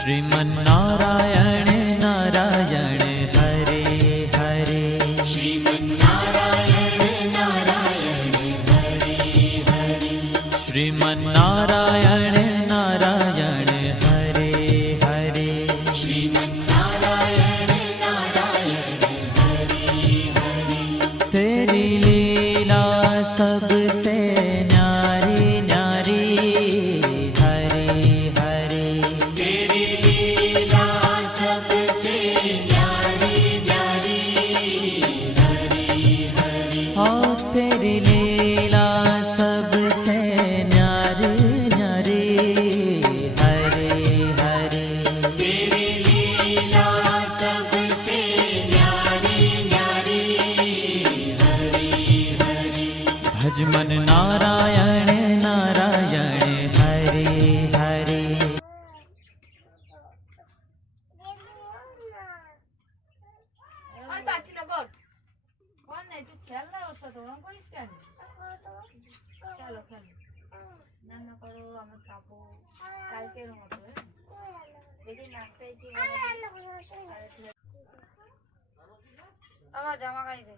श्रीमन्नारायण नारायण हरे हरे। श्रीमन्नारायण नारायण हरे हरे। श्रीमन्नारायण नारायण हरे हरे। श्रीमन्नारायण नारायण हरे हरे। तेरी लीला सबसे न्यारी न्यारी हरे हरे। तेरी लीला सबसे न्यारी न्यारी हरे हरे। हाँ तेरी लीला सबसे न्यारी न्यारी हरे हरे। तेरी लीला सबसे न्यारी न्यारी हरे हरे। भज मन नारायण नारायण हरे हरे। আর বাচ্চি না কর কর না একটু খেল না ওর সাথে ওরকম করিস কেন খেলো খেলো রান্না করো আমার খাবো কালকের মতো দেখি নাকটাই কি আমার জামা গায়ে দে